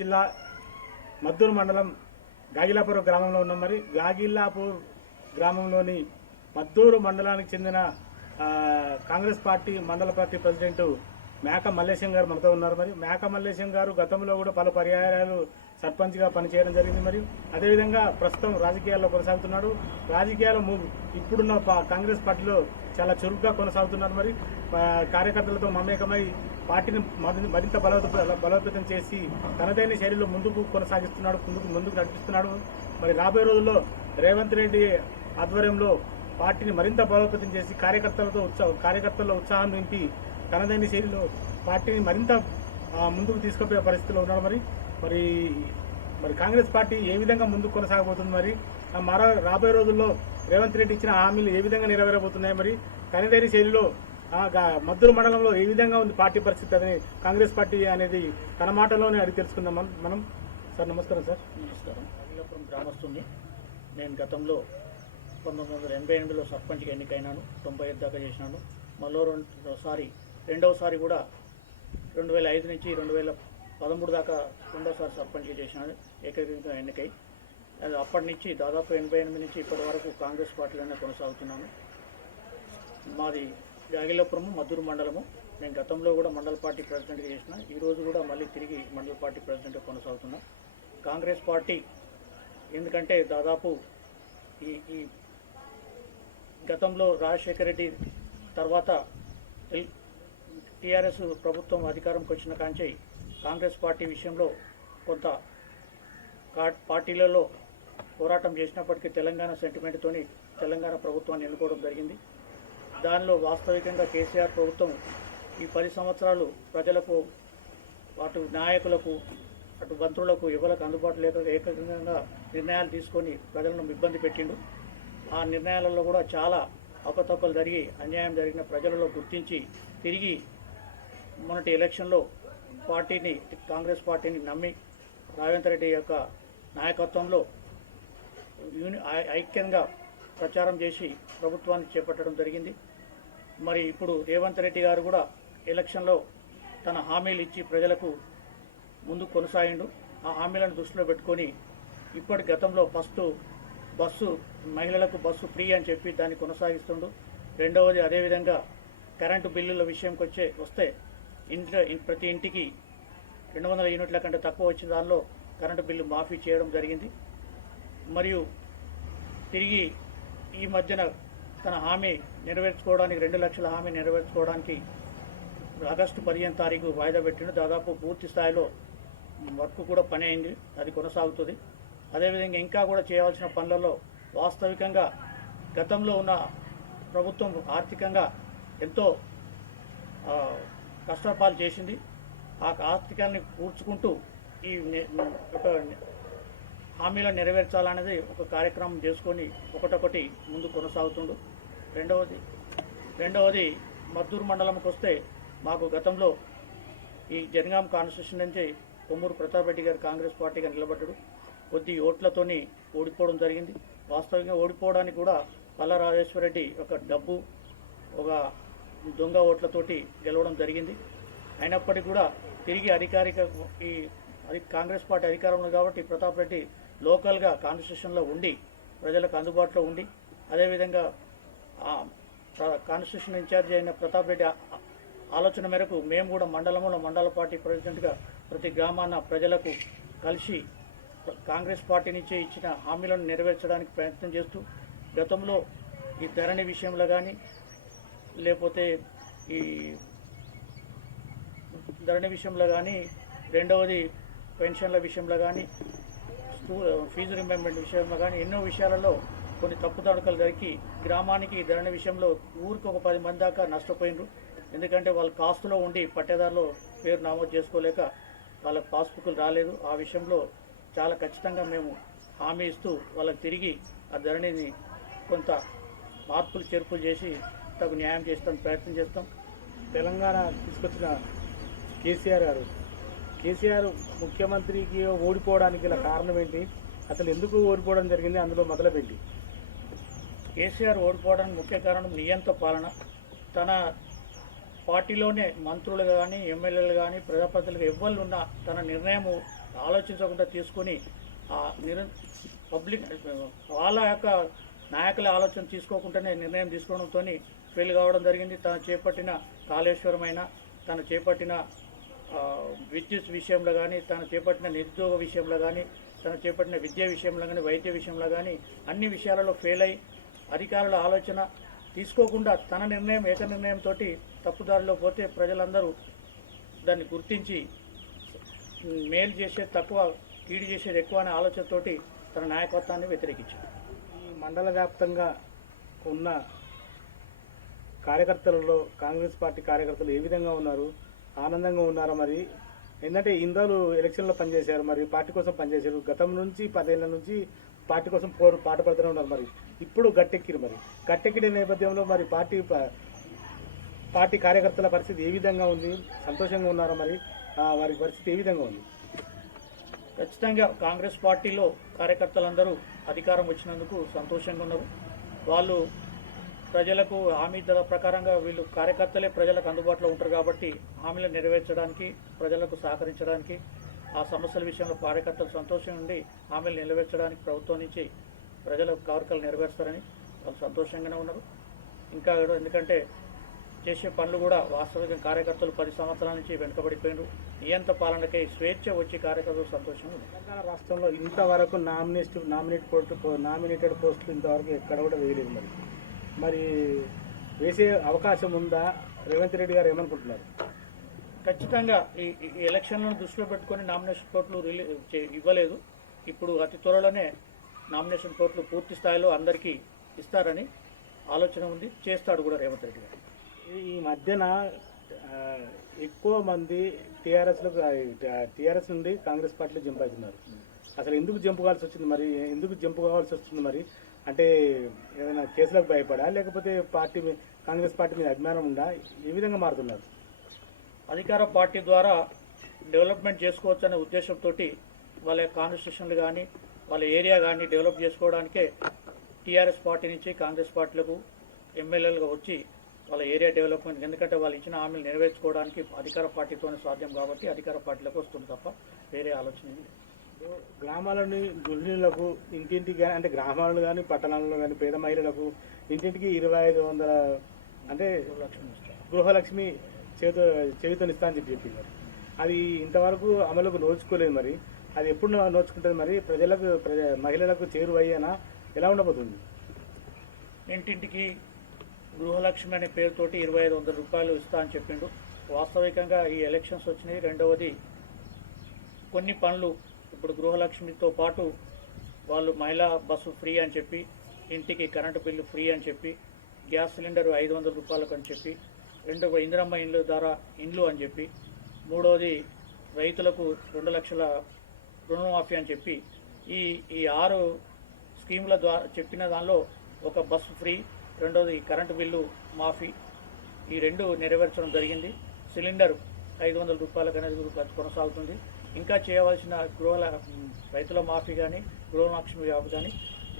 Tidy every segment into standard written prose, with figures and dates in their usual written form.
జిల్లా మద్దూరు మండలం గాగిలాపూర్ గ్రామంలో ఉన్నాం. మరి గాగిలాపూర్ గ్రామంలోని మద్దూరు మండలానికి చెందిన కాంగ్రెస్ పార్టీ మండల పార్టీ ప్రెసిడెంట్ మేక మల్లేశం గారు మనతో ఉన్నారు. మరి మేక మల్లేశం గారు గతంలో కూడా పలు పర్యాయాలు సర్పంచ్గా పనిచేయడం జరిగింది. మరియు అదేవిధంగా ప్రస్తుతం రాజకీయాల్లో కొనసాగుతున్నాడు. రాజకీయాల్లో ఇప్పుడున్న కాంగ్రెస్ పార్టీలో చాలా చురుగ్గా కొనసాగుతున్నారు. మరి కార్యకర్తలతో మమేకమై పార్టీని మరింత బలోపేతం చేసి తనదైన శైలిలో ముందుకు కొనసాగిస్తున్నాడు, ముందుకు నడిపిస్తున్నాడు. మరి రాబోయే రోజుల్లో రేవంత్ రెడ్డి ఆధ్వర్యంలో పార్టీని మరింత బలోపేతం చేసి కార్యకర్తల్లో ఉత్సాహం నింపి తనదైన శైలిలో పార్టీని మరింత ముందుకు తీసుకుపోయే పరిస్థితిలో ఉన్నాడు. మరి కాంగ్రెస్ పార్టీ ఏ విధంగా ముందుకు కొనసాగబోతుంది, మరి రాబోయే రోజుల్లో రేవంత్ రెడ్డి ఇచ్చిన హామీలు ఏ విధంగా నెరవేరబోతున్నాయి, మరి తనదైన శైలిలో మద్దూరు మండలంలో ఏ విధంగా ఉంది పార్టీ పరిస్థితి అని కాంగ్రెస్ పార్టీ అనేది తన మాటలోనే అడిగి తెలుసుకుందాం మనం. సార్ నమస్కారం. సార్ నమస్కారం. గాగిలాపురం గ్రామస్తుని. నేను గతంలో 1988లో సర్పంచ్గా ఎన్నికైనాను. 95 దాకా చేసినాను. మళ్ళీ రెండవసారి కూడా 2005 నుంచి 2013 దాకా రెండోసారి సర్పంచ్గా చేసినాను, ఏకగ్రీవంగా ఎన్నికై. అప్పటి నుంచి దాదాపు 88 నుంచి ఇప్పటి వరకు కాంగ్రెస్ పార్టీలోనే కొనసాగుతున్నాను. మాది గాగిలాపురం మద్దూరు మండలము. నేను గతంలో కూడా మండల పార్టీ ప్రెసిడెంట్గా చేసిన, ఈరోజు కూడా మళ్ళీ తిరిగి మండల పార్టీ ప్రెసిడెంట్గా కొనసాగుతున్నా. కాంగ్రెస్ పార్టీ ఎందుకంటే దాదాపు ఈ గతంలో రాజశేఖర రెడ్డి తర్వాత టీఆర్ఎస్ ప్రభుత్వం అధికారంకి వచ్చిన కాంచి కాంగ్రెస్ పార్టీ విషయంలో కొంత పార్టీలలో పోరాటం చేసినప్పటికీ తెలంగాణ సెంటిమెంట్తోని తెలంగాణ ప్రభుత్వాన్ని ఎన్నుకోవడం జరిగింది. దానిలో వాస్తవికంగా కేసీఆర్ ప్రభుత్వం ఈ 10 సంవత్సరాలు ప్రజలకు, అటు నాయకులకు, అటు మంత్రులకు ఎవరికి అందుబాటు లేక ఏకంగా నిర్ణయాలు తీసుకొని ప్రజలను ఇబ్బంది పెట్టిండు. ఆ నిర్ణయాలలో కూడా చాలా అవకతవకలు జరిగి అన్యాయం జరిగిన ప్రజలలో గుర్తించి తిరిగి మొన్నటి ఎలక్షన్లో కాంగ్రెస్ పార్టీని నమ్మి రేవంత్ రెడ్డి యొక్క నాయకత్వంలో ఐక్యంగా ప్రచారం చేసి ప్రభుత్వాన్ని చేపట్టడం జరిగింది. మరి ఇప్పుడు రేవంత్ రెడ్డి గారు కూడా ఎలక్షన్లో తన హామీలు ఇచ్చి ప్రజలకు ముందుకు కొనసాగిండు. ఆ హామీలను దృష్టిలో పెట్టుకొని గతంలో ఫస్ట్ మహిళలకు బస్సు ఫ్రీ అని చెప్పి దాన్ని కొనసాగిస్తుండు. రెండవది అదేవిధంగా కరెంటు బిల్లుల విషయంకి వస్తే ప్రతి ఇంటికి 200 యూనిట్ల కంటే తక్కువ వచ్చిన దానిలో కరెంటు బిల్లు మాఫీ చేయడం జరిగింది. మరియు తిరిగి ఈ మధ్యన తన హామీ నెరవేర్చుకోవడానికి 2 లక్షల హామీ నెరవేర్చుకోవడానికి ఆగస్టు 15 తారీఖు వాయిదా పెట్టిండు. దాదాపు పూర్తి స్థాయిలో వర్క్ కూడా పని అయింది, అది కొనసాగుతుంది. అదేవిధంగా ఇంకా కూడా చేయాల్సిన పనులలో వాస్తవికంగా గతంలో ఉన్న ప్రభుత్వం ఆర్థికంగా ఎంతో కష్టపాలు చేసింది. ఆ ఆర్థికాన్ని కూర్చుకుంటూ ఈ హామీలను నెరవేర్చాలనేది ఒక కార్యక్రమం చేసుకొని ఒకటొకటి ముందు కొనసాగుతుండు. రెండవది మద్దూరు మండలంకి వస్తే మాకు గతంలో ఈ జనగాం కాన్స్టిట్యూషన్ నుంచి కొమ్మూరు ప్రతాప్ రెడ్డి గారు కాంగ్రెస్ పార్టీగా నిలబడ్డాడు. కొద్ది ఓట్లతోని ఓడిపోవడం జరిగింది. వాస్తవంగా ఓడిపోవడానికి కూడా పల్లా రాజేశ్వర రెడ్డి ఒక డబ్బు, ఒక దొంగ ఓట్లతోటి గెలవడం జరిగింది. అయినప్పటికీ కూడా తిరిగి కాంగ్రెస్ పార్టీ అధికారంలో కాబట్టి ప్రతాప్ రెడ్డి లోకల్గా కాన్స్టిట్యూషన్లో ఉండి ప్రజలకు అందుబాటులో ఉండి, అదేవిధంగా కాన్స్టిట్యూషన్ ఇన్ఛార్జి అయిన ప్రతాప్ రెడ్డి ఆలోచన మేరకు మేము కూడా మండల పార్టీ ప్రెసిడెంట్గా ప్రతి గ్రామాన ప్రజలకు కలిసి కాంగ్రెస్ పార్టీ నుంచి ఇచ్చిన హామీలను నెరవేర్చడానికి ప్రయత్నం చేస్తూ గతంలో ఈ ధరణి విషయంలో కానీ, లేకపోతే ఈ ధరణి విషయంలో కానీ, రెండవది పెన్షన్ల విషయంలో కానీ, ఫీజు రింబర్స్మెంట్ విషయంలో కానీ ఎన్నో విషయాలలో కొన్ని తప్పుదాడుకలు జరిగి గ్రామానికి ధరణి విషయంలో ఊరికి ఒక 10 మంది దాకా నష్టపోయినరు. ఎందుకంటే వాళ్ళు కాస్తులో ఉండి పట్టేదారులో పేరు నమోదు చేసుకోలేక వాళ్ళకి పాస్బుక్లు రాలేదు. ఆ విషయంలో చాలా ఖచ్చితంగా మేము హామీ ఇస్తూ వాళ్ళకి తిరిగి ఆ ధరణిని కొంత మార్పులు చేర్పులు చేసి తగు న్యాయం చేస్తాం ప్రయత్నం చేస్తాం. తెలంగాణ తీసుకొచ్చిన కేసీఆర్ ముఖ్యమంత్రికి ఓడిపోవడానికి గల కారణం ఏంటి, అసలు ఎందుకు ఓడిపోవడం జరిగింది, అందులో మొదలుపెట్టి కేసీఆర్ ఓడిపోవడానికి ముఖ్య కారణం నియంత పాలన. తన పార్టీలోనే మంత్రులు కానీ, ఎమ్మెల్యేలు కానీ, ప్రజాప్రతినిధులు ఎవ్వరు ఉన్నా తన నిర్ణయం ఆలోచించకుండా తీసుకొని ఆ పబ్లిక్ వాళ్ళ యొక్క నాయకుల ఆలోచన తీసుకోకుండానే నిర్ణయం తీసుకోవడంతో ఫెయిల్ కావడం జరిగింది. తను చేపట్టిన కాళేశ్వరమైన, తను చేపట్టిన విద్యుత్ విషయంలో కానీ, తను చేపట్టిన నిరుద్యోగ విషయంలో కానీ, తను చేపట్టిన విద్య విషయంలో కానీ, వైద్య విషయంలో కానీ అన్ని విషయాలలో ఫెయిల్ అయి అధికారుల ఆలోచన తీసుకోకుండా తన నిర్ణయం ఏక నిర్ణయంతో తప్పుదారిలో పోతే ప్రజలందరూ దాన్ని గుర్తించి మేలు చేసేది తక్కువ, కీడు చేసేది ఎక్కువ అనే ఆలోచనతోటి తన నాయకత్వాన్ని వ్యతిరేకించారు. ఈ మండల వ్యాప్తంగా ఉన్న కార్యకర్తలలో కాంగ్రెస్ పార్టీ కార్యకర్తలు ఏ విధంగా ఉన్నారు? ఆనందంగా ఉన్నారా? మరి ఏంటంటే ఇందాలు ఎలక్షన్లో పనిచేశారు, మరి పార్టీ కోసం పనిచేశారు. గతం నుంచి 10 ఏళ్ల నుంచి పార్టీ కోసం పాట పడుతూనే ఉన్నారు. మరి ఇప్పుడు గట్టెక్కిరు. మరి గట్టెక్కిన నేపథ్యంలో మరి పార్టీ కార్యకర్తల పరిస్థితి ఏ విధంగా ఉంది? సంతోషంగా ఉన్నారా? మరి వారి పరిస్థితి ఏ విధంగా ఉంది? ఖచ్చితంగా కాంగ్రెస్ పార్టీలో కార్యకర్తలందరూ అధికారం వచ్చినందుకు సంతోషంగా ఉన్నారు. వాళ్ళు ప్రజలకు హామీల ప్రకారంగా వీళ్ళు కార్యకర్తలే ప్రజలకు అందుబాటులో ఉంటారు కాబట్టి హామీలు నెరవేర్చడానికి, ప్రజలకు సహకరించడానికి, ఆ సమస్యల విషయంలో కార్యకర్తలు సంతోషం ఉండి హామీలు నెరవేర్చడానికి ప్రభుత్వం నుంచి ప్రజల కోరికలు నెరవేరుస్తారని వాళ్ళు సంతోషంగానే ఉన్నారు. ఇంకా ఎందుకంటే చేసే పనులు కూడా వాస్తవిక కార్యకర్తలు 10 సంవత్సరాల నుంచి వెనుకబడిపోయినారు. నియంత పాలనకై స్వేచ్ఛ వచ్చి కార్యకర్తలు సంతోషంగా ఉన్నారు. తెలంగాణ రాష్ట్రంలో ఇంతవరకు నామినేటెడ్ పోస్టులు ఇంతవరకు ఎక్కడ కూడా వేయలేదు. మరి వేసే అవకాశం ఉందా? రేవంత్ రెడ్డి గారు ఏమనుకుంటున్నారు? ఖచ్చితంగా ఈ ఎలక్షన్లను దృష్టిలో పెట్టుకొని నామినేషన్ పోర్టులు ఇవ్వలేదు. ఇప్పుడు అతి త్వరలోనే నామినేషన్ పోర్టులు పూర్తి స్థాయిలో అందరికీ ఇస్తారని ఆలోచన ఉంది. చేస్తాడు కూడా రేవంత్ రెడ్డి గారు. ఈ మధ్యన ఎక్కువ మంది టీఆర్ఎస్ నుండి కాంగ్రెస్ పార్టీలో జంప్ అవుతున్నారు. అసలు ఎందుకు జంప్ కావాల్సి వచ్చింది? మరి ఎందుకు జంప్ కావాల్సి వస్తుంది? మరి అంటే ఏదైనా కేసులకు భయపడా, లేకపోతే కాంగ్రెస్ పార్టీ మీద అభిమానం ఉందా? ఏ విధంగా మారుతున్నారు? అధికార పార్టీ ద్వారా డెవలప్మెంట్ చేసుకోవచ్చు అనే ఉద్దేశంతో వాళ్ళ కాన్స్టిట్యూషన్లు కానీ వాళ్ళ ఏరియా కానీ డెవలప్ చేసుకోవడానికే టీఆర్ఎస్ పార్టీ నుంచి కాంగ్రెస్ పార్టీలకు ఎమ్మెల్యేలుగా వచ్చి వాళ్ళ ఏరియా డెవలప్మెంట్, ఎందుకంటే వాళ్ళు ఇచ్చిన హామీలు నెరవేర్చుకోవడానికి అధికార పార్టీతోనే సాధ్యం కాబట్టి అధికార పార్టీలకు వస్తుంది తప్ప వేరే ఆలోచన లేదు. గ్రామాలని గృహిణులకు ఇంటింటికి కానీ, అంటే గ్రామాలలో కానీ పట్టణాలలో కానీ పేద మహిళలకు ఇంటింటికి 2500 అంటే గృహలక్ష్మి చేయుతనిస్తా అని చెప్పారు. అది ఇంతవరకు అమలుకు నోచుకోలేదు. మరి అది ఎప్పుడు నోచుకుంటుంది? మరి మహిళలకు చేరువయ్యేనా? ఎలా ఉండబోతుంది? ఇంటింటికి గృహలక్ష్మి అనే పేరుతోటి 2500 రూపాయలు ఇస్తా అని చెప్పిండు. వాస్తవికంగా ఈ ఎలక్షన్స్ వచ్చినాయి. రెండవది కొన్ని పనులు ఇప్పుడు గృహలక్ష్మితో పాటు వాళ్ళు మహిళా బస్సు ఫ్రీ అని చెప్పి, ఇంటికి కరెంటు బిల్లు ఫ్రీ అని చెప్పి, గ్యాస్ సిలిండర్ 500 రూపాయలకు అని చెప్పి, రెండవ ఇందిరమ్మ ఇండ్ల ద్వారా ఇండ్లు అని చెప్పి, మూడవది రైతులకు 2 లక్షల రుణమాఫీ అని చెప్పి ఈ 6 స్కీముల ద్వారా చెప్పిన దానిలో ఒక బస్సు ఫ్రీ, రెండవది కరెంటు బిల్లు మాఫీ, ఈ 2 నెరవేర్చడం జరిగింది. సిలిండర్ 500 రూపాయలకు అనేది కొనసాగుతుంది. ఇంకా చేయవలసిన రైతుల మాఫీ కానీ గృహలక్ష్మి కానీ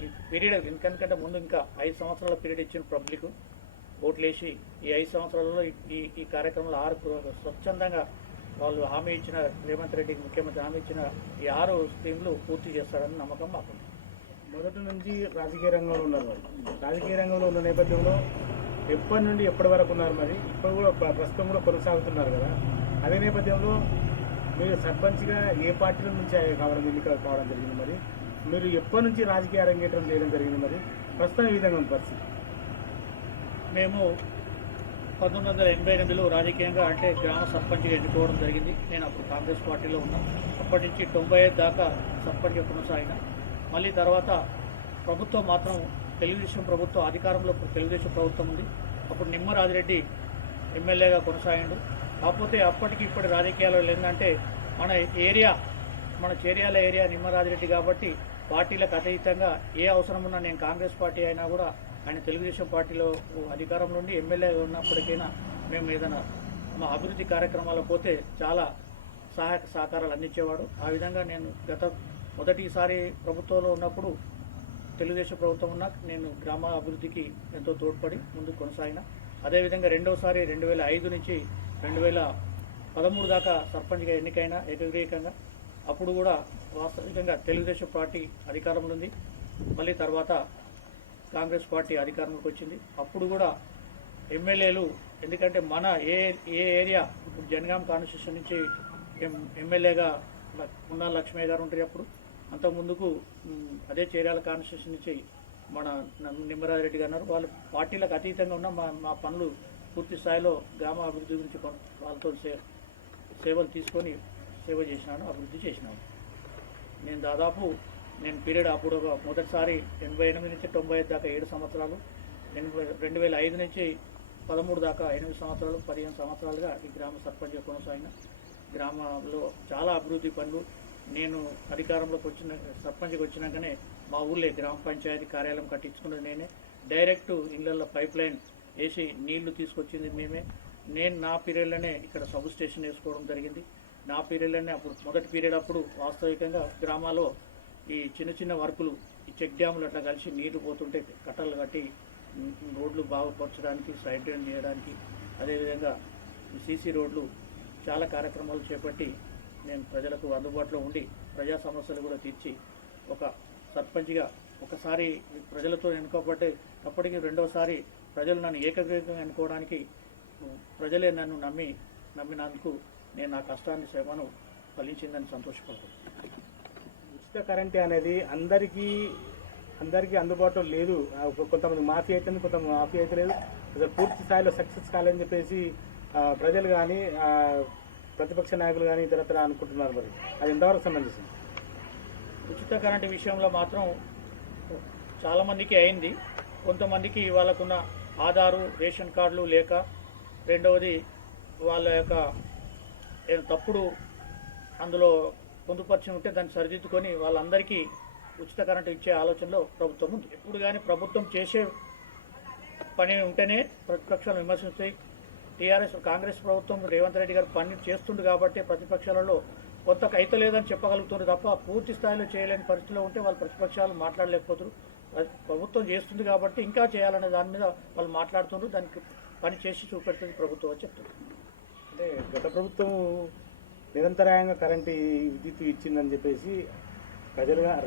ఈ పీరియడ్ ఎందుకంటే ముందు ఇంకా 5 సంవత్సరాల పీరియడ్ ఇచ్చిన పబ్లిక్ ఓట్లేసి ఈ 5 సంవత్సరాలలో ఈ కార్యక్రమంలో 6 స్వచ్ఛందంగా వాళ్ళు హామీ ఇచ్చిన రేవంత్ రెడ్డికి ముఖ్యమంత్రి హామీ ఇచ్చిన ఈ 6 స్కీమ్లు పూర్తి చేస్తారని నమ్మకం మాకు. మొదటి నుంచి రాజకీయ రంగంలో ఉన్నారు. మరి రాజకీయ రంగంలో ఉన్న నేపథ్యంలో ఎప్పటి నుండి ఎప్పటి వరకు ఉన్నారు? మరి ఇప్పుడు కూడా ప్రస్తుతం కూడా కొనసాగుతున్నారు కదా. అదే నేపథ్యంలో మీరు సర్పంచ్గా ఏ పార్టీల నుంచి ఎన్నిక కావడం జరిగింది? మరి మీరు ఎప్పటి నుంచి రాజకీయ అరంగేట్రం చేయడం జరిగింది? మరి ప్రస్తుతం ఈ విధంగా ఉంది పరిస్థితి. మేము 1988లో రాజకీయంగా అంటే గ్రామ సర్పంచ్గా ఎన్నుకోవడం జరిగింది. నేను అప్పుడు కాంగ్రెస్ పార్టీలో ఉన్నా. అప్పటి నుంచి 95 దాకా సర్పంచ్గా కొనసాగిన. మళ్ళీ తర్వాత ప్రభుత్వం మాత్రం తెలుగుదేశం ప్రభుత్వం అధికారంలో తెలుగుదేశం ప్రభుత్వం ఉంది. అప్పుడు నిమ్మరాజిరెడ్డి ఎమ్మెల్యేగా కొనసాగిండు. కాకపోతే అప్పటికి ఇప్పటి రాజకీయాల్లో ఏంటంటే మన చేర్యాల ఏరియా నిమ్మరాజిరెడ్డి కాబట్టి పార్టీలకు అతీతంగా ఏ అవసరం ఉన్నా నేను కాంగ్రెస్ పార్టీ అయినా కూడా ఆయన తెలుగుదేశం పార్టీలో అధికారం నుండి ఎమ్మెల్యేగా ఉన్నప్పటికైనా మేము ఏదైనా మా అభివృద్ధి కార్యక్రమాలకు పోతే చాలా సహాయక సహకారాలు అందించేవాడు. ఆ విధంగా నేను మొదటిసారి ప్రభుత్వంలో ఉన్నప్పుడు తెలుగుదేశం ప్రభుత్వం ఉన్నా నేను గ్రామ అభివృద్ధికి ఎంతో తోడ్పడి ముందుకు కొనసాగిన. అదేవిధంగా రెండోసారి 2005 నుంచి 2013 దాకా సర్పంచ్గా ఎన్నికైన ఏకగ్రీకంగా. అప్పుడు కూడా వాస్తవికంగా తెలుగుదేశం పార్టీ అధికారంలో ఉంది. మళ్ళీ తర్వాత కాంగ్రెస్ పార్టీ అధికారంలోకి వచ్చింది. అప్పుడు కూడా ఎమ్మెల్యేలు, ఎందుకంటే మన ఏ ఏరియా ఇప్పుడు జనగాం కాన్స్టిట్యూషన్ నుంచి ఎమ్మెల్యేగా ఉన్నాల లక్ష్మయ్య గారు ఉంటారు. అప్పుడు అంతకుముందుకు అదే చేర్యాల కాన్స్టిట్యూషన్ నుంచి మన నిమ్మరాజిరెడ్డి గారు ఉన్నారు. వాళ్ళు పార్టీలకు అతీతంగా ఉన్న మా పనులు పూర్తి స్థాయిలో గ్రామ అభివృద్ధి గురించి వాళ్ళతో సేవలు తీసుకొని సేవ చేసినాను, అభివృద్ధి చేసినాను. నేను దాదాపు పీరియడ్ అప్పుడు మొదటిసారి 88 నుంచి 95 దాకా 7 సంవత్సరాలు, 2005 నుంచి 13 దాకా 8 సంవత్సరాలు, 15 సంవత్సరాలుగా ఈ గ్రామ సర్పంచ్గా కొనసాగిన. గ్రామంలో చాలా అభివృద్ధి పనులు నేను అధికారంలోకి సర్పంచ్కి వచ్చినాకనే మా ఊళ్ళో గ్రామ పంచాయతీ కార్యాలయం కట్టించుకున్నది నేనే. డైరెక్ట్ ఇళ్లలో పైప్ లైన్ వేసి నీళ్లు తీసుకొచ్చింది మేమే. నేను నా పీరియడ్లోనే ఇక్కడ సబ్ స్టేషన్ వేసుకోవడం జరిగింది. నా పీరియడ్లోనే అప్పుడు మొదటి పీరియడ్ అప్పుడు వాస్తవికంగా గ్రామాల్లో ఈ చిన్న చిన్న వర్కులు, ఈ చెక్ డ్యాములు అట్లా కలిసి నీరు పోతుంటే కట్టలు కట్టి రోడ్లు బాగుపరచడానికి, సైడ్ డ్రైన్ చేయడానికి, అదేవిధంగా సీసీ రోడ్లు చాలా కార్యక్రమాలు చేపట్టి నేను ప్రజలకు అందుబాటులో ఉండి ప్రజా సమస్యలు కూడా తీర్చి ఒక సర్పంచ్గా ఒకసారి ప్రజలతో ఎన్నుకోబట్టే అప్పటికి రెండోసారి ప్రజలు నన్ను ఏకగ్రీవంగా ఎన్నుకోవడానికి ప్రజలే నన్ను నమ్మినందుకు నేను నా కష్టాన్ని శ్రమను ఫలించిందని సంతోషపడుతున్నాను. ఉచిత కరెంట్ అనేది అందరికీ అందుబాటులో లేదు. కొంతమంది మాఫీ అవుతుంది, కొంతమంది మాఫీ అయితే లేదు. అసలు పూర్తి స్థాయిలో సక్సెస్ కాలేదని చెప్పేసి ప్రజలు కానీ ప్రతిపక్ష నాయకులు కానీ ఇతరత్ర అనుకుంటున్నారు. మరి అది ఎంతవరకు సంబంధించింది? ఉచిత కరెంటు విషయంలో మాత్రం చాలా మందికి అయింది. కొంతమందికి వాళ్ళకున్న ఆధారు, రేషన్ కార్డులు లేక, రెండవది వాళ్ళ యొక్క తప్పుడు అందులో పొందుపరిచి ఉంటే దాన్ని సరిదిద్దుకొని వాళ్ళందరికీ ఉచిత కరెంటు ఇచ్చే ఆలోచనలో ప్రభుత్వం ఉంది. ఎప్పుడు కానీ ప్రభుత్వం చేసే పని ఉంటేనే ప్రతిపక్షాలు విమర్శిస్తాయి. కాంగ్రెస్ ప్రభుత్వం రేవంత్ రెడ్డి గారు పని చేస్తుండు కాబట్టి ప్రతిపక్షాలలో కొంత కైతలేదని చెప్పగలుగుతుంది తప్ప పూర్తి స్థాయిలో చేయలేని పరిస్థితిలో ఉంటే వాళ్ళు ప్రతిపక్షాలు మాట్లాడలేకపోతారు. ప్రభుత్వం చేస్తుంది కాబట్టి ఇంకా చేయాలనే దాని మీద వాళ్ళు మాట్లాడుతుండ్రు. దానికి పని చేసి చూపెడుతుంది ప్రభుత్వం అని చెప్తుంది. అంటే గత ప్రభుత్వం నిరంతరాయంగా కరెంటు విద్యుత్ ఇచ్చిందని చెప్పేసి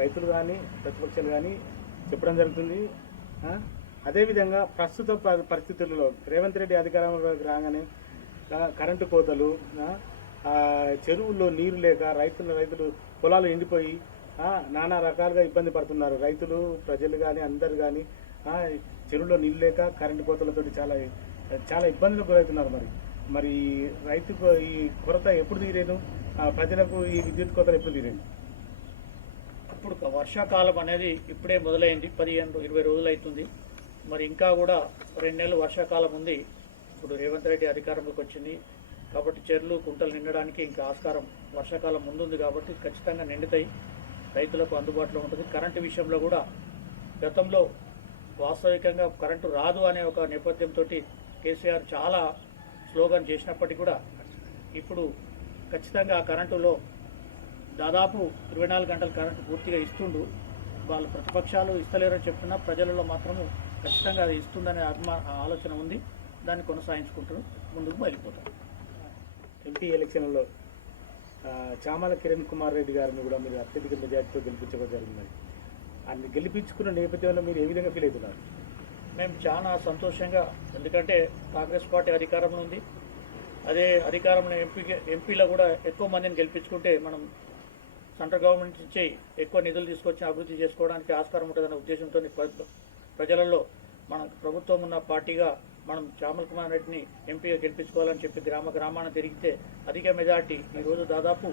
రైతులు కానీ ప్రతిపక్షాలు కానీ చెప్పడం జరుగుతుంది. అదేవిధంగా ప్రస్తుత పరిస్థితుల్లో రేవంత్ రెడ్డి అధికారంలో రాగానే కరెంటు కోతలు, చెరువుల్లో నీరు లేక రైతులు పొలాలు ఎండిపోయి నానా రకాలుగా ఇబ్బంది పడుతున్నారు. రైతులు, ప్రజలు కానీ అందరు కానీ చెరువులో నీళ్ళు లేక కరెంటు కోతలతో చాలా చాలా ఇబ్బందులకు గురవుతున్నారు. మరి రైతుకు ఈ కొరత ఎప్పుడు తీరేదు? ప్రజలకు ఈ విద్యుత్ కోతలు ఎప్పుడు తీరేది? ఇప్పుడు వర్షాకాలం అనేది ఇప్పుడే మొదలైంది. 15-20 రోజులు అవుతుంది. మరి ఇంకా కూడా 2 నెలలు వర్షాకాలం ఉంది. ఇప్పుడు రేవంత్ రెడ్డి అధికారంలోకి వచ్చింది కాబట్టి చెర్లు, కుంటలు నిండడానికి ఇంకా ఆస్కారం వర్షాకాలం ముందుంది కాబట్టి ఖచ్చితంగా నిండుతాయి, రైతులకు అందుబాటులో ఉంటుంది. కరెంటు విషయంలో కూడా గతంలో వాస్తవికంగా కరెంటు రాదు అనే ఒక నేపథ్యంతో కేసీఆర్ చాలా స్లోగన్ చేసినప్పటికీ కూడా ఇప్పుడు ఖచ్చితంగా ఆ కరెంటులో దాదాపు 24 గంటల కరెంటు పూర్తిగా ఇస్తుండు. వాళ్ళు ప్రతిపక్షాలు ఇస్తలేరని చెప్తున్నా ప్రజలలో మాత్రము ఖచ్చితంగా అది ఇస్తుందనే ఆలోచన ఉంది. దాన్ని కొనసాగించుకుంటూ ముందుకు వెళ్ళిపోతారు. ఎంపీ ఎలక్షన్లలో చామల కిరణ్ కుమార్ రెడ్డి గారిని కూడా మీరు అత్యధిక మెజార్టీతో గెలిపించడం జరిగింది. అన్ని గెలిపించుకున్న నేపథ్యంలో మీరు ఏ విధంగా ఫీల్ అవుతున్నారు? మేము చాలా సంతోషంగా, ఎందుకంటే కాంగ్రెస్ పార్టీ అధికారంలో ఉంది. అదే అధికారంలో ఎంపీలో కూడా ఎక్కువ మందిని గెలిపించుకుంటే మనం సెంట్రల్ గవర్నమెంట్ నుంచి ఎక్కువ నిధులు తీసుకొచ్చి అభివృద్ధి చేసుకోవడానికి ఆస్కారం ఉంటుందనే ఉద్దేశంతో ప్రజలలో మన ప్రభుత్వం ఉన్న పార్టీగా మనం చామల కుమార్ రెడ్డిని ఎంపీగా గెలిపించుకోవాలని చెప్పి గ్రామాన తిరిగితే అధిక మెజార్టీ ఈరోజు దాదాపు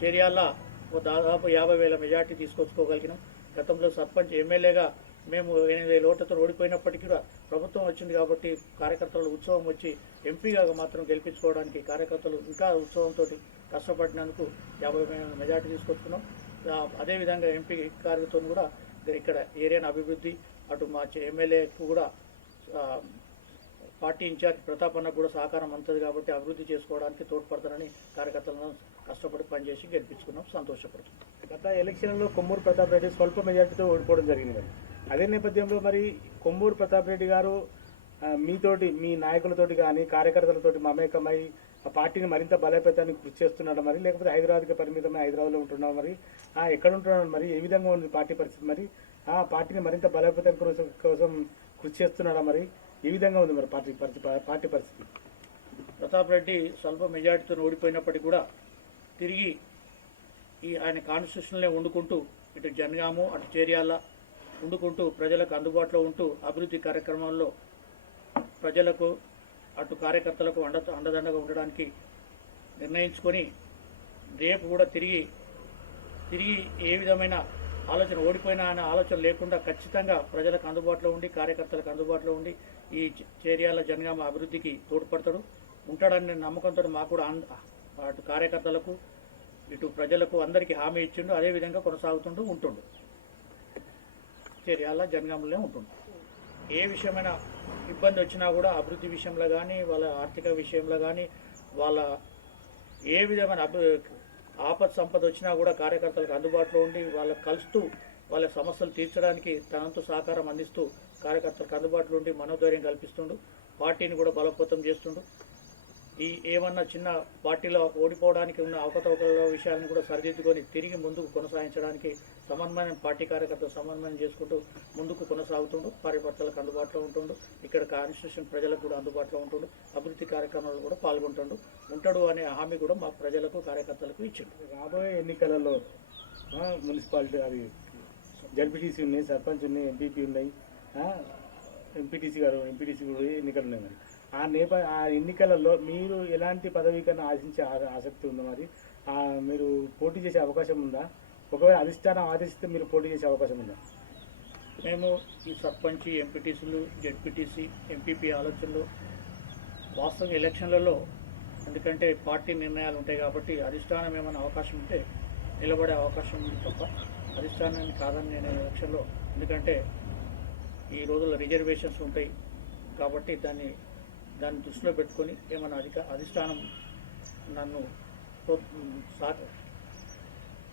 చేర్యాల దాదాపు 50,000 మెజార్టీ తీసుకొచ్చుకోగలిగినాం. గతంలో సర్పంచ్, ఎమ్మెల్యేగా మేము 8,000 ఓట్లతో ఓడిపోయినప్పటికీ కూడా ప్రభుత్వం వచ్చింది కాబట్టి కార్యకర్తల ఉత్సవం వచ్చి ఎంపీగా మాత్రం గెలిపించుకోవడానికి కార్యకర్తలు ఇంకా ఉత్సవంతో కష్టపడినందుకు 50,000 మెజార్టీ తీసుకొచ్చుకున్నాం. అదేవిధంగా ఎంపీ కార్యకర్తలు కూడా ఇక్కడ ఏరియాను అభివృద్ధి, అటు మా ఎమ్మెల్యేకు కూడా పార్టీ ఇన్ఛార్జ్ ప్రతాప్ అన్నకు కూడా సహకారం అందుతుంది కాబట్టి అభివృద్ధి చేసుకోవడానికి తోడ్పడతారని కార్యకర్తలను కష్టపడి పనిచేసి గెలిపించుకున్నాం. సంతోషపడుతున్నాం. గత ఎలక్షన్లో కొమ్మూరు ప్రతాప్ రెడ్డి స్వల్ప మెజార్టీతో ఓడిపోవడం జరిగింది. అదే నేపథ్యంలో మరి కొమ్మూరు ప్రతాప్ రెడ్డి గారు మీతోటి, మీ నాయకులతోటి కానీ కార్యకర్తలతోటి మమేకమై ఆ పార్టీని మరింత బలోపేతానికి కృషి చేస్తున్నాడు మరి, లేకపోతే హైదరాబాద్కి పరిమితమై హైదరాబాద్లో ఉంటున్నావు మరి, ఎక్కడ ఉంటున్నాడు మరి, ఏ విధంగా ఉంది పార్టీ పరిస్థితి మరి, ఆ పార్టీని మరింత బలోపేతం కోసం కృషి చేస్తున్నాడా మరి, ఏ విధంగా ఉంది మరి పార్టీ పరిస్థితి? ప్రతాప్ రెడ్డి స్వల్ప మెజార్టీతో ఓడిపోయినప్పటికీ కూడా తిరిగి ఆయన కాన్స్టిట్యూషన్లే వండుకుంటూ ఇటు జనగాము అటు చేర్యాల వండుకుంటూ ప్రజలకు అందుబాటులో ఉంటూ అభివృద్ధి కార్యక్రమాల్లో ప్రజలకు అటు కార్యకర్తలకు అండదండగా ఉండడానికి నిర్ణయించుకొని రేపు కూడా తిరిగి ఏ విధమైన ఆలోచన ఓడిపోయినా అనే ఆలోచన లేకుండా ఖచ్చితంగా ప్రజలకు అందుబాటులో ఉండి కార్యకర్తలకు అందుబాటులో ఉండి ఈ చేర్యాల జనగామ అభివృద్ధికి తోడ్పడతాడు ఉంటాడనే నమ్మకంతో మాకు కూడా అటు కార్యకర్తలకు ఇటు ప్రజలకు అందరికీ హామీ ఇచ్చిండు. అదేవిధంగా కొనసాగుతుంటూ ఉంటుండు. చేర్యాల జనగామలోనే ఉంటుండు. ఏ విషయమైన ఇబ్బంది వచ్చినా కూడా అభివృద్ధి విషయంలో కానీ వాళ్ళ ఆర్థిక విషయంలో కానీ వాళ్ళ ఏ విధమైన ఆపద సంపద వచ్చినా కూడా కార్యకర్తలకు అందుబాటులో ఉండి వాళ్ళకు కలుస్తూ వాళ్ళ సమస్యలు తీర్చడానికి తనంతు సహకారం అందిస్తూ కార్యకర్తలకు అందుబాటులో ఉండి మనోధైర్యం కల్పిస్తుండు. పార్టీని కూడా బలోపేతం చేస్తుండు. ఏమన్నా చిన్న పార్టీలో ఓడిపోవడానికి ఉన్న అవకతవకల విషయాలను కూడా సరిదిద్దుకొని తిరిగి ముందుకు కొనసాగించడానికి సమన్వయం పార్టీ కార్యకర్తలు సమన్వయం చేసుకుంటూ ముందుకు కొనసాగుతుండు. కార్యకర్తలకు అందుబాటులో ఉంటుండు. ఇక్కడ కాన్స్టిట్యూషన్ ప్రజలకు కూడా అందుబాటులో ఉంటుండు. అభివృద్ధి కార్యక్రమాలు కూడా ఉంటాడు అనే హామీ కూడా మా ప్రజలకు కార్యకర్తలకు ఇచ్చిండు. రాబోయే ఎన్నికలలో మున్సిపాలిటీ అది జడ్పీటీసీ ఉన్నాయి, సర్పంచ్ ఉన్నాయి, ఎంపీపీ ఉన్నాయి, ఎంపీటీసీ కూడా ఎన్నికలు ఉన్నాయి మరి. ఆ ఎన్నికలలో మీరు ఎలాంటి పదవీకరణ ఆశించే ఆసక్తి ఉందా మరి? మీరు పోటీ చేసే అవకాశం ఉందా? ఒకవేళ అధిష్టానం ఆదేశిస్తే మీరు పోటీ చేసే అవకాశం ఉందా? మేము ఈ సర్పంచ్, ఎంపీటీసీలు, జెడ్పీటీసీ, ఎంపీపీ ఆలోచనలు వాస్తవంగా ఎలక్షన్లలో ఎందుకంటే పార్టీ నిర్ణయాలు ఉంటాయి కాబట్టి అధిష్టానం ఏమైనా అవకాశం ఉంటే నిలబడే అవకాశం ఉంది తప్ప అధిష్టానాన్ని కాదని నేను ఎలక్షన్లో, ఎందుకంటే ఈ రోజుల్లో రిజర్వేషన్స్ ఉంటాయి కాబట్టి దాన్ని దృష్టిలో పెట్టుకొని ఏమైనా అధిష్టానం నన్ను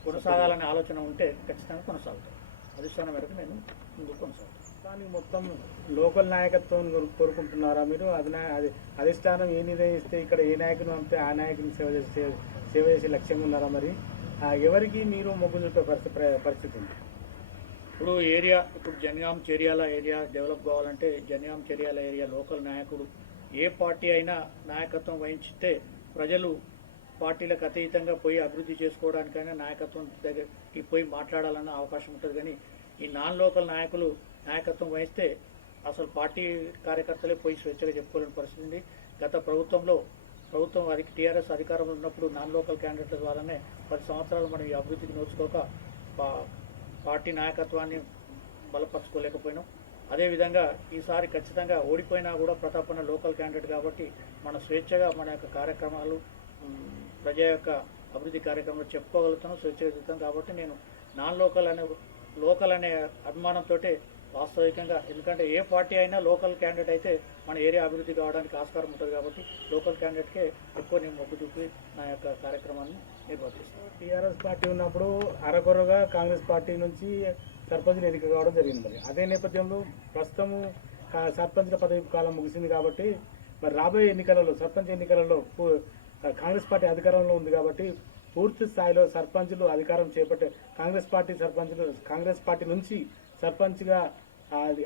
కొనసాగాలనే ఆలోచన ఉంటే ఖచ్చితంగా కొనసాగుతాను. అధిష్టానం మేరకు నేను ముందుకు కొనసాగుతాను. కానీ మొత్తం లోకల్ నాయకత్వం కోరుకుంటున్నారా మీరు? అధిష్టానం ఏ నిర్ణయిస్తే ఇక్కడ ఏ నాయకుని పంపితే ఆ నాయకుని సేవ చేసే లక్ష్యంగా ఉన్నారా మరి? ఎవరికి మీరు మొగ్గు చూపే పరిస్థితి ఉంది? ఇప్పుడు జనగాం చేర్యాల ఏరియా డెవలప్ కావాలంటే జనగాం చేర్యాల ఏరియా లోకల్ నాయకుడు ఏ పార్టీ అయినా నాయకత్వం వహించితే ప్రజలు పార్టీలకు అతీతంగా పోయి అభివృద్ధి చేసుకోవడానికైనా నాయకత్వం దగ్గరికి పోయి మాట్లాడాలన్న అవకాశం ఉంటుంది. కానీ ఈ నాన్ లోకల్ నాయకులు నాయకత్వం వహిస్తే అసలు పార్టీ కార్యకర్తలే పోయి స్వేచ్ఛగా చెప్పుకోలేని పరిస్థితి ఉంది. గత ప్రభుత్వం టీఆర్ఎస్ అధికారంలో ఉన్నప్పుడు నాన్ లోకల్ క్యాండిడేట్ల ద్వారానే 10 సంవత్సరాలు మనం ఈ అభివృద్ధికి నోచుకోక పార్టీ నాయకత్వాన్ని బలపరచుకోలేకపోయినాం. అదేవిధంగా ఈసారి ఖచ్చితంగా ఓడిపోయినా కూడా ప్రతాప్ అన్న లోకల్ క్యాండిడేట్ కాబట్టి మన స్వేచ్ఛగా మన యొక్క కార్యక్రమాలు ప్రజా యొక్క అభివృద్ధి కార్యక్రమాలు చెప్పుకోగలుగుతాను, స్వేచ్ఛగా చెప్తాను. కాబట్టి నేను నాన్ లోకల్ అనే అభిమానంతో వాస్తవికంగా, ఎందుకంటే ఏ పార్టీ అయినా లోకల్ క్యాండిడేట్ అయితే మన ఏరియా అభివృద్ధి కావడానికి ఆస్కారం ఉంటుంది కాబట్టి లోకల్ క్యాండిడేట్కే ఎక్కువ నేను మొగ్గు చూపి నా యొక్క కార్యక్రమాన్ని నిర్వర్తిస్తాను. టీఆర్ఎస్ పార్టీ ఉన్నప్పుడు అరకొరగా కాంగ్రెస్ పార్టీ నుంచి సర్పంచ్లు ఎన్నిక కావడం జరిగింది మరి. అదే నేపథ్యంలో ప్రస్తుతము సర్పంచ్ల పదవి కాలం ముగిసింది కాబట్టి మరి రాబోయే ఎన్నికలలో సర్పంచ్ ఎన్నికలలో కాంగ్రెస్ పార్టీ అధికారంలో ఉంది కాబట్టి పూర్తి స్థాయిలో సర్పంచులు అధికారం చేపట్టే కాంగ్రెస్ పార్టీ నుంచి సర్పంచ్గా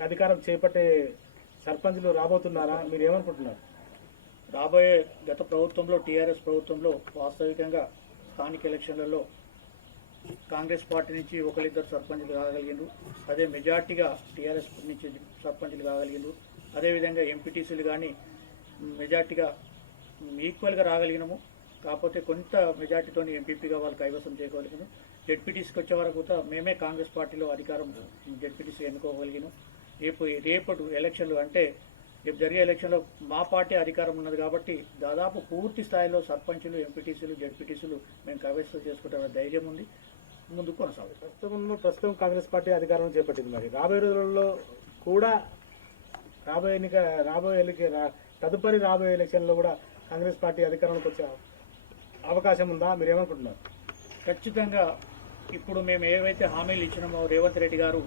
అధికారం చేపట్టే సర్పంచులు రాబోతున్నారా? మీరు ఏమనుకుంటున్నారు? రాబోయే గత ప్రభుత్వంలో టీఆర్ఎస్ ప్రభుత్వంలో వాస్తవికంగా స్థానిక ఎలక్షన్లలో కాంగ్రెస్ పార్టీ నుంచి ఒకరిద్దరు సర్పంచులు కాగలిగిండ్రు. అదే మెజార్టీగా టీఆర్ఎస్ నుంచి సర్పంచులు కాగలిగిండ్రు. అదేవిధంగా ఎంపీటీసీలు కానీ మెజార్టీగా ఈక్వల్గా రాగలిగినాము. కాకపోతే కొంత మెజార్టీతో ఎంపీపీగా వాళ్ళు కైవసం చేయగలిగినాము. జెడ్పీటీసీకి వచ్చే వరకు కూడా మేమే కాంగ్రెస్ పార్టీలో అధికారం జెడ్పీటీసీ ఎన్నుకోగలిగినాం. రేపటి ఎలక్షన్లు అంటే రేపు జరిగే ఎలక్షన్లో మా పార్టీ అధికారం ఉన్నది కాబట్టి దాదాపు పూర్తి స్థాయిలో సర్పంచులు, ఎంపీటీసీలు, జెడ్పీటీసీలు మేము కైవసం చేసుకుంటామనే ధైర్యం ఉంది. ముందుకు కొనసాగుతుంది. ప్రస్తుతం కాంగ్రెస్ పార్టీ అధికారం చేపట్టింది. మరి రాబోయే రోజుల్లో కూడా తదుపరి రాబోయే ఎలక్షన్లో కూడా కాంగ్రెస్ పార్టీ అధికారంలోకి వచ్చే అవకాశం ఉందా? మీరు ఏమనుకుంటున్నారు? ఖచ్చితంగా ఇప్పుడు మేము ఏవైతే హామీలు ఇచ్చినామో రేవంత్ రెడ్డి గారు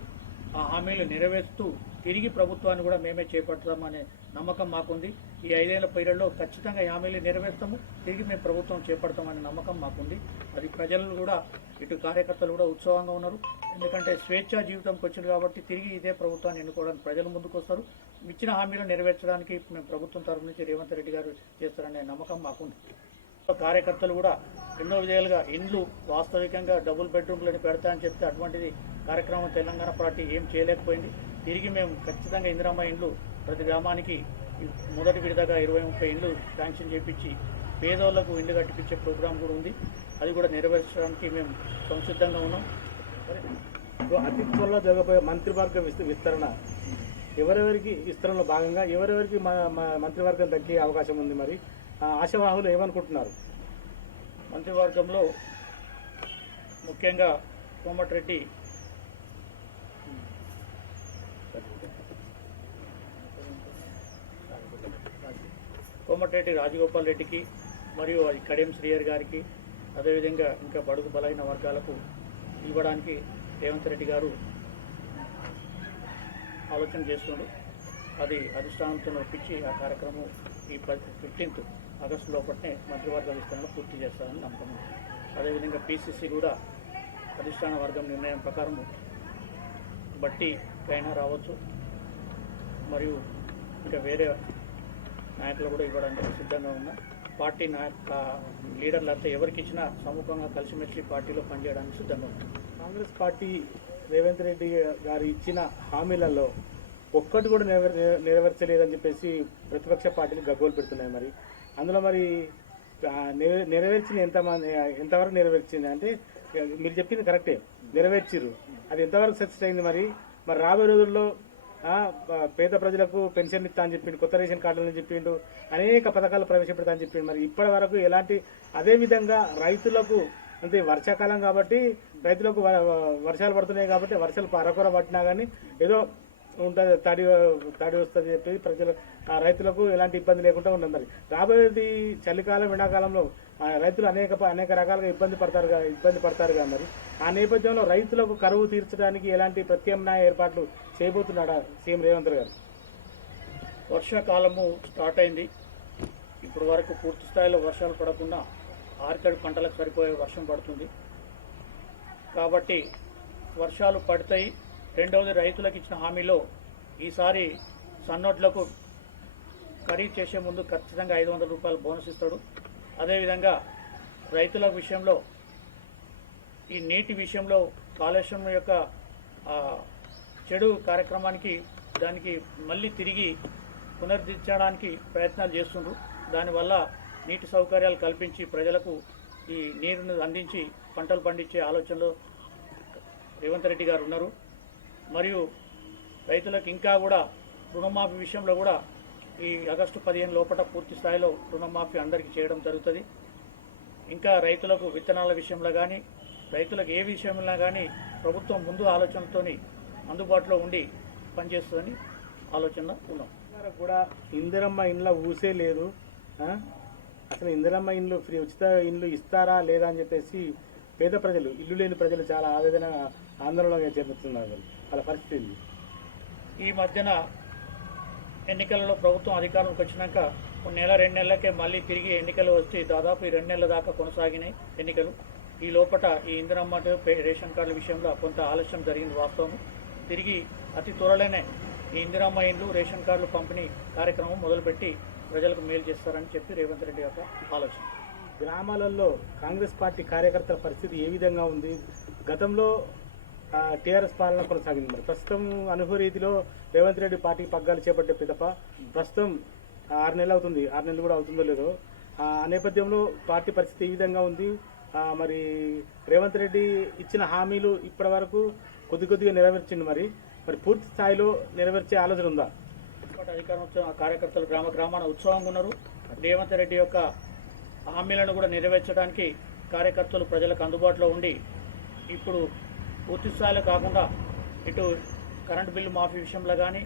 ఆ హామీలు నెరవేరుస్తూ తిరిగి ప్రభుత్వాన్ని కూడా మేమే చేపడతామనే నమ్మకం మాకుంది. ఈ 5 ఏళ్ల పీరియడ్లో ఖచ్చితంగా ఈ హామీలు నెరవేర్తాము, తిరిగి మేము ప్రభుత్వం చేపడతామనే నమ్మకం మాకుంది. అది ప్రజలు కూడా, ఇటు కార్యకర్తలు కూడా ఉత్సాహంగా ఉన్నారు. ఎందుకంటే స్వేచ్ఛా జీవితంకి వచ్చింది కాబట్టి తిరిగి ఇదే ప్రభుత్వాన్ని ఎన్నుకోవడానికి ప్రజలు ముందుకు వస్తారు. ఇచ్చిన హామీలు నెరవేర్చడానికి మేము ప్రభుత్వం తరఫు నుంచి రేవంత్ రెడ్డి గారు చేస్తారనే నమ్మకం మాకుంది. కార్యకర్తలు కూడా ఎన్నో విధాలుగా ఇండ్లు వాస్తవికంగా డబుల్ బెడ్రూమ్లని పెడతాయని చెప్తే అటువంటిది కార్యక్రమం తెలంగాణ పార్టీ ఏం చేయలేకపోయింది. తిరిగి మేము ఖచ్చితంగా ఇందిరమ్మ ఇండ్లు ప్రతి గ్రామానికి మొదటి విడతగా 20-30 ఇండ్లు శాంక్షన్ చేపించి పేదోళ్లకు ఇండ్లు కట్టిపించే ప్రోగ్రాం కూడా ఉంది. అది కూడా నెరవేర్చడానికి మేము సంసిద్ధంగా ఉన్నాం. అతి త్వరలో జరగబోయే మంత్రివర్గ విస్తరణ ఎవరెవరికి విస్తరణలో భాగంగా ఎవరెవరికి మంత్రివర్గం దక్కే అవకాశం ఉంది? మరి ఆశావాహులు ఏమనుకుంటున్నారు? మంత్రివర్గంలో ముఖ్యంగా కోమటిరెడ్డి రాజగోపాల్ రెడ్డికి మరియు కడియం శ్రీహరి గారికి, అదేవిధంగా ఇంకా బడుగు బలైన వర్గాలకు ఇవ్వడానికి రేవంత్ రెడ్డి గారు ఆలోచన చేస్తుండ్రు. అది అధిష్టానంతో ఒప్పించి ఆ కార్యక్రమం ఈ 15th ఆగస్టు లోపలనే మంత్రివర్గ విస్తరణ పూర్తి చేస్తారని నమ్మకం. అదేవిధంగా PCC కూడా అధిష్టాన వర్గం నిర్ణయం ప్రకారం బట్టికైనా రావచ్చు, మరియు ఇంకా వేరే నాయకులు కూడా ఇవ్వడానికి సిద్ధంగా ఉన్న పార్టీ లీడర్లంతా ఎవరికి ఇచ్చినా సముఖంగా కలిసిమెలిసి పార్టీలో పనిచేయడానికి సిద్ధంగా ఉంది. కాంగ్రెస్ పార్టీ రేవంత్ రెడ్డి గారు ఇచ్చిన హామీలలో ఒక్కటి కూడా నెరవేర్చలేదని చెప్పేసి ప్రతిపక్ష పార్టీలు గగ్గోలు పెడుతున్నాయి. మరి అందులో మరి నెరవేర్చిన ఎంతవరకు నెరవేర్చింది అంటే మీరు చెప్పింది కరెక్టే, నెరవేర్చిర్రు. అది ఎంతవరకు సక్సెస్ అయింది? మరి రాబోయే రోజుల్లో పేద ప్రజలకు పెన్షన్ ఇస్తా అని చెప్పిండు, కొత్త రేషన్ కార్డులని చెప్పిండు, అనేక పథకాలు ప్రవేశపెడతా అని చెప్పిండు. మరి ఇప్పటి వరకు ఎలాంటి, అదేవిధంగా రైతులకు అంటే వర్షాకాలం కాబట్టి రైతులకు వర్షాలు పడుతున్నాయి కాబట్టి వర్షాలు అరకొర పట్టినా కానీ ఏదో ఉంటుంది, తడి వస్తుంది చెప్పి రైతులకు ఎలాంటి ఇబ్బంది లేకుండా ఉన్నది. మరి రాబోయేది చలికాలం, ఎండాకాలంలో రైతులు అనేక రకాలుగా ఇబ్బంది పడతారుగా. మరి ఆ నేపథ్యంలో రైతులకు కరువు తీర్చడానికి ఎలాంటి ప్రత్యామ్నాయ ఏర్పాట్లు చేయబోతున్నాడా సీఎం రేవంత్ గారు? వర్షాకాలము స్టార్ట్ అయింది. ఇప్పుడు వరకు పూర్తి స్థాయిలో వర్షాలు పడకుండా ఆర్కడి పంటలకు సరిపోయే వర్షం పడుతుంది కాబట్టి వర్షాలు పడతాయి. రెండవది, రైతులకు ఇచ్చిన హామీలో ఈసారి సన్నోట్లకు ఖరీదు చేసే ముందు ఖచ్చితంగా 500 రూపాయలు బోనస్ ఇస్తాడు. అదేవిధంగా రైతుల విషయంలో, ఈ నీటి విషయంలో కాళేశ్వరం యొక్క చెడు కార్యక్రమానికి దానికి మళ్ళీ తిరిగి పునరుద్ధరించడానికి ప్రయత్నాలు చేస్తుండ్రు. దానివల్ల నీటి సౌకర్యాలు కల్పించి ప్రజలకు ఈ నీరును అందించి పంటలు పండించే ఆలోచనలో రేవంత్ రెడ్డి గారు ఉన్నారు. మరియు రైతులకు ఇంకా కూడా రుణమాఫీ విషయంలో కూడా ఈ ఆగస్టు 15 లోపల పూర్తి స్థాయిలో రుణమాఫీ అందరికీ చేయడం జరుగుతుంది. ఇంకా రైతులకు విత్తనాల విషయంలో కానీ, రైతులకు ఏ విషయంలో కానీ ప్రభుత్వం ముందు ఆలోచనతో అందుబాటులో ఉండి పనిచేస్తుందని ఆలోచనలో ఉన్నాం. కూడా ఇందిరమ్మ ఇండ్ల ఊసే లేదు, అసలు ఇందిరమ్మ ఇండ్లు ఫ్రీ ఉచిత ఇండ్లు ఇస్తారా లేదా అని చెప్పేసి పేద ప్రజలు, ఇల్లు లేని ప్రజలు చాలా ఆందోళన చెందుతున్నారు. వాళ్ళ పరిస్థితి ఈ మధ్యన ఎన్నికలలో ప్రభుత్వం అధికారంలోకి వచ్చినాక 1 నెల 2 నెలలకే మళ్ళీ తిరిగి ఎన్నికలు వచ్చి దాదాపు ఈ 2 నెలల దాకా కొనసాగినాయి ఎన్నికలు. ఈ లోపల ఈ ఇందిరమ్మ రేషన్ కార్డుల విషయంలో కొంత ఆలస్యం జరిగింది వాస్తవం. తిరిగి అతి త్వరలోనే ఈ ఇందిరమ్మ ఇండ్లు రేషన్ కార్డులు పంపిణీ కార్యక్రమం మొదలుపెట్టి ప్రజలకు మేలు చేస్తారని చెప్పి రేవంత్ రెడ్డి యొక్క ఆలోచన. గ్రామాలలో కాంగ్రెస్ పార్టీ కార్యకర్తల పరిస్థితి ఏ విధంగా ఉంది? గతంలో టీఆర్ఎస్ పాలన కొనసాగింది. మరి ప్రస్తుతం అనుభవ రీతిలో రేవంత్ రెడ్డి పార్టీకి పగ్గాలు చేపట్టే పిదప ప్రస్తుతం 6 నెలలు అవుతుంది, 6 నెలలు కూడా అవుతుందో లేదో. ఆ నేపథ్యంలో పార్టీ పరిస్థితి ఏ విధంగా ఉంది? మరి రేవంత్ రెడ్డి ఇచ్చిన హామీలు ఇప్పటి వరకు కొద్దిగా నెరవేర్చింది. మరి పూర్తి స్థాయిలో నెరవేర్చే ఆలోచన ఉందా? అధికారం వచ్చిన కార్యకర్తలు గ్రామాన ఉత్సాహంగా ఉన్నారు. రేవంత్ రెడ్డి యొక్క హామీలను కూడా నెరవేర్చడానికి కార్యకర్తలు ప్రజలకు అందుబాటులో ఉండి ఇప్పుడు పూర్తి స్థాయిలో కాకుండా ఇటు కరెంటు బిల్లు మాఫీ విషయంలో కానీ,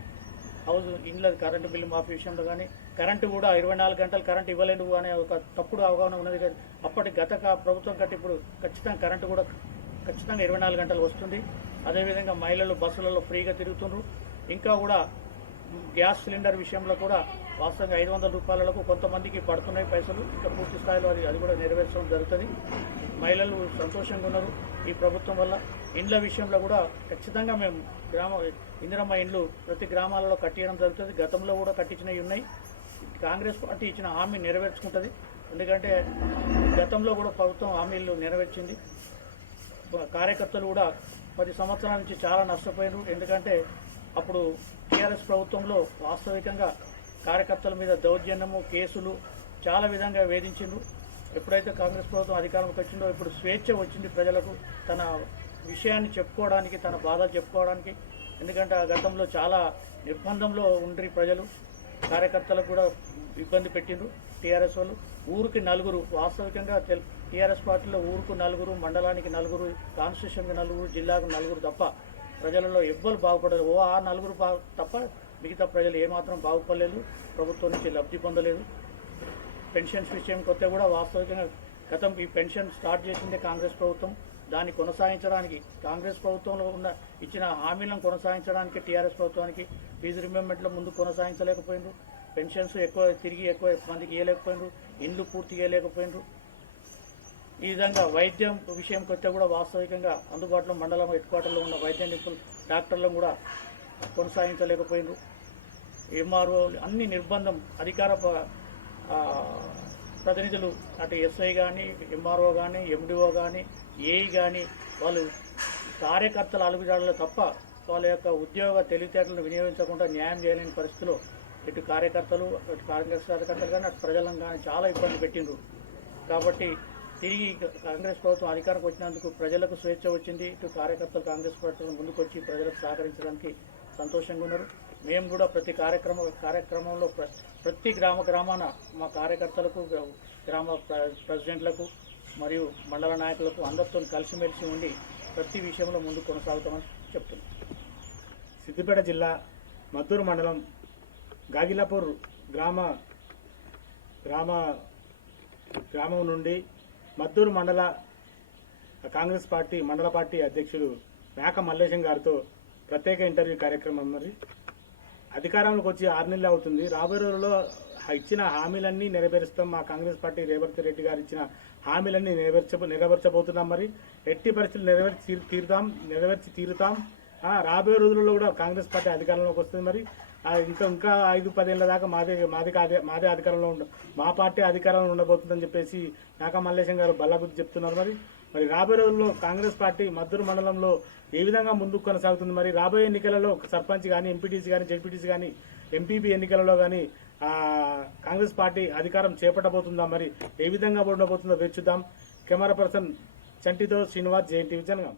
ఇండ్ల కరెంటు బిల్లు మాఫీ విషయంలో కానీ, కరెంటు కూడా 24 గంటలు కరెంటు ఇవ్వలేదు అనే ఒక తప్పుడు అవగాహన ఉన్నది. అప్పటి గత ప్రభుత్వం కంటే ఇప్పుడు ఖచ్చితంగా కరెంటు కూడా ఖచ్చితంగా 24 గంటలు వస్తుంది. అదేవిధంగా మహిళలు బస్సులలో ఫ్రీగా తిరుగుతున్నారు. ఇంకా కూడా గ్యాస్ సిలిండర్ విషయంలో కూడా వాస్తవంగా 500 రూపాయలకు కొంతమందికి పడుతున్నాయి పైసలు. ఇంకా పూర్తి స్థాయిలో అది కూడా నెరవేర్చడం జరుగుతుంది. మహిళలు సంతోషంగా ఉన్నారు ఈ ప్రభుత్వం వల్ల. ఇండ్ల విషయంలో కూడా ఖచ్చితంగా మేము ఇందిరమ్మ ఇండ్లు ప్రతి గ్రామాలలో కట్టించడం జరుగుతుంది. గతంలో కూడా కట్టించినవి ఉన్నాయి. కాంగ్రెస్ పార్టీ ఇచ్చిన హామీ నెరవేర్చుకుంటుంది. ఎందుకంటే గతంలో కూడా ప్రభుత్వం హామీలు నెరవేర్చింది. కార్యకర్తలు కూడా 10 సంవత్సరాల నుంచి చాలా నష్టపోయారు. ఎందుకంటే అప్పుడు టీఆర్ఎస్ ప్రభుత్వంలో వాస్తవికంగా కార్యకర్తల మీద దౌర్జన్యము, కేసులు చాలా విధంగా వేధించిండ్రు. ఎప్పుడైతే కాంగ్రెస్ ప్రభుత్వం అధికారంలోకి వచ్చిందో ఇప్పుడు స్వేచ్ఛ వచ్చింది ప్రజలకు తన విషయాన్ని చెప్పుకోవడానికి, తన బాధలు చెప్పుకోవడానికి. ఎందుకంటే ఆ గతంలో చాలా నిర్బంధంలో ఉండ్రి ప్రజలు, కార్యకర్తలకు కూడా ఇబ్బంది పెట్టిండ్రు టీఆర్ఎస్ వాళ్ళు. ఊరికి 4, వాస్తవికంగా టీఆర్ఎస్ పార్టీలో ఊరుకు 4, మండలానికి 4, కాన్స్టిట్యూషన్కి 4, జిల్లాకు 4 తప్ప ప్రజలలో ఎవ్వరు బాగుపడలేదు. ఆ 4 తప్ప మిగతా ప్రజలు ఏమాత్రం బాగుపడలేదు, ప్రభుత్వం నుంచి లబ్ధి పొందలేదు. పెన్షన్స్ విషయంకి వస్తే కూడా వాస్తవికంగా గతం ఈ పెన్షన్ స్టార్ట్ చేసిందే కాంగ్రెస్ ప్రభుత్వం. దాన్ని కొనసాగించడానికి కాంగ్రెస్ ప్రభుత్వంలో ఇచ్చిన హామీలను కొనసాగించడానికి టీఆర్ఎస్ ప్రభుత్వానికి ఫీజు రింబర్మెంట్లో ముందు కొనసాగించలేకపోయినారు. పెన్షన్స్ ఎక్కువ మందికి ఇవ్వలేకపోయినారు. ఇండ్లు పూర్తి చేయలేకపోయినారు. ఈ విధంగా వైద్యం విషయంకి వస్తే కూడా వాస్తవికంగా అందుబాటులో మండలం హెడ్ క్వార్టర్లో ఉన్న వైద్య నిపుణులు డాక్టర్లను కూడా కొనసాగించలేకపోయినారు. ఎంఆర్ఓ అన్ని నిర్బంధం, అధికార ప్రతినిధులు అటు ఎస్ఐ కానీ, ఎంఆర్ఓ కానీ, ఎండిఓ కానీ, ఏఈ కానీ వాళ్ళు కార్యకర్తల అలుగుజాడలు తప్ప వాళ్ళ యొక్క ఉద్యోగ తెలివితేటలను వినియోగించకుండా న్యాయం చేయలేని పరిస్థితిలో ఇటు కార్యకర్తలు, అటు కాంగ్రెస్ కార్యకర్తలు కానీ, అటు ప్రజలను కానీ చాలా ఇబ్బంది పెట్టిండ్రు. కాబట్టి తిరిగి కాంగ్రెస్ ప్రభుత్వం అధికారంకి వచ్చినందుకు ప్రజలకు స్వేచ్ఛ వచ్చింది. ఇటు కార్యకర్తలు కాంగ్రెస్ ప్రభుత్వం ముందుకొచ్చి ప్రజలకు సహకరించడానికి సంతోషంగా ఉన్నారు. మేము కూడా ప్రతి కార్యక్రమంలో ప్రతి గ్రామాన మా కార్యకర్తలకు, గ్రామ ప్రెసిడెంట్లకు మరియు మండల నాయకులకు అందరితో కలిసిమెలిసి ఉండి ప్రతి విషయంలో ముందు కొనసాగుతామని చెప్తున్నాం. సిద్దిపేట జిల్లా మద్దూరు మండలం గాగిలాపూర్ గ్రామం నుండి మద్దూరు మండల కాంగ్రెస్ పార్టీ మండల పార్టీ అధ్యక్షుడు మేక మల్లేశం గారితో ప్రత్యేక ఇంటర్వ్యూ కార్యక్రమం. మరి అధికారంలోకి వచ్చి 6 నెలలు అవుతుంది. రాబోయే రోజుల్లో ఇచ్చిన హామీలన్నీ నెరవేరుస్తాం. మా కాంగ్రెస్ పార్టీ రేవంత్ రెడ్డి గారు ఇచ్చిన హామీలన్నీ నెరవేర్చబోతున్నాం. మరి ఎట్టి పరిస్థితులు నెరవేర్చి తీరుతాం. రాబోయే రోజుల్లో కూడా కాంగ్రెస్ పార్టీ అధికారంలోకి వస్తుంది. మరి ఇంకా 5-10 ఏళ్ల దాకా మాదే అధికారంలో మా పార్టీ అధికారంలో ఉండబోతుందని చెప్పేసి నాకా మల్లేశం గారు బల్లగుద్ది చెప్తున్నారు. మరి రాబోయే రోజుల్లో కాంగ్రెస్ పార్టీ మద్దూరు మండలంలో ఏ విధంగా ముందుకు కొనసాగుతుంది? మరి రాబోయే ఎన్నికలలో సర్పంచ్ కానీ, ఎంపీటీసీ కానీ, జెడ్పీటీసీ కానీ, ఎంపీపీ ఎన్నికలలో కానీ కాంగ్రెస్ పార్టీ అధికారం చేపట్టబోతుందా? మరి ఏ విధంగా ఉండబోతుందో వేచి చూద్దాం. కెమెరా పర్సన్ చంటితో శ్రీనివాస్, జేఎన్టీవీ జనగాం.